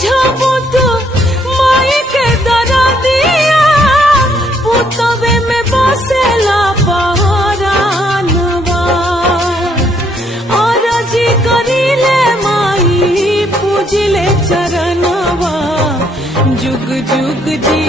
बुझबू तू माई के दरदिया पुतवे में बसेला पहरानवा और जी करीले माई पूजिले चरणवा जुग जुग जी